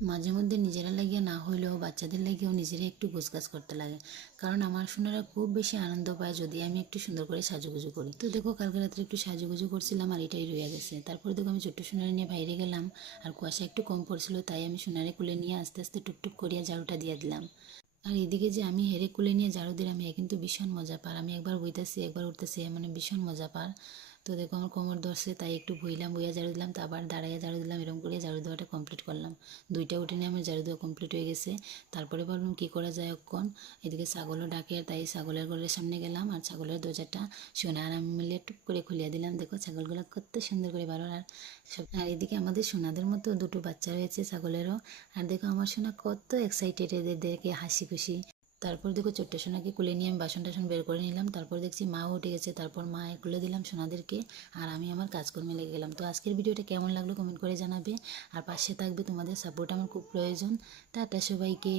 মাঝে মধ্যে নিজেরা লাগিয়ে না হইলেও বাচ্চাদের লাগিয়েও নিজেরা একটু গোছগাছ করতে লাগে, কারণ আমার সোনারা খুব বেশি আনন্দ পায় যদি আমি একটু সুন্দর করে সাজুগুজু করি। তো দেখো কালকে রাত্রে একটু সাজুগুজু করছিলাম আর এটাই রয়ে গেছে। তারপরে দেখো আমি ছোট্ট সোনারে নিয়ে বাইরে গেলাম, আর কুয়াশা একটু কম পড়ছিল, তাই আমি সোনারে কুলে নিয়ে আস্তে আস্তে টুকটুক করিয়া ঝাড়ুটা দিয়ে দিলাম। আর এদিকে যে আমি হেরে কুলে নিয়ে ঝাড়ু দিলাম, এ কিন্তু ভীষণ মজা পার। আমি একবার বইতেছি একবার উঠতেছি, মানে ভীষণ মজা পার। তো দেখো আমার কোমর ধরছে, তাই একটু বইলাম, বইয়া ঝাড়ু দিলাম, তো আবার দাঁড়াইয়া ঝাড়ু দিলাম, এরকম করে ঝাড়ু দেওয়াটা কমপ্লিট করলাম। দুইটা উঠে নিয়ে আমার ঝাড়ু দেওয়া কমপ্লিট হয়ে গেছে। তারপরে ভাবলাম কী করা যায় অক্ষণ। এদিকে ছাগলও ডাকে, তাই ছাগলের ঘরের সামনে গেলাম, আর ছাগলের দরজাটা সোনা আর আমি মিলিয়ে টুক করে খুলিয়া দিলাম। দেখো ছাগলগুলো কত সুন্দর করে বারো। আর সব, আর এদিকে আমাদের সোনাদের মতো দুটো বাচ্চা রয়েছে ছাগলেরও। আর দেখো আমার সোনা কত এক্সাইটেড, এদের দেখে হাসি খুশি। তারপর দেখো ছোট্ট সোনাকে কুলে নিয়ে আমি বাসন টাসন বের করে নিলাম। তারপর দেখছি মাও উঠে গেছে, তারপর মা কুলে দিলাম সোনাদেরকে, আর আমি আমার কাজকর্মে লেগে গেলাম। তো আজকের ভিডিওটা কেমন লাগলো কমেন্ট করে জানাবে, আর পাশে থাকবে, তোমাদের সাপোর্ট আমার খুব প্রয়োজন। টাটা সবাইকে।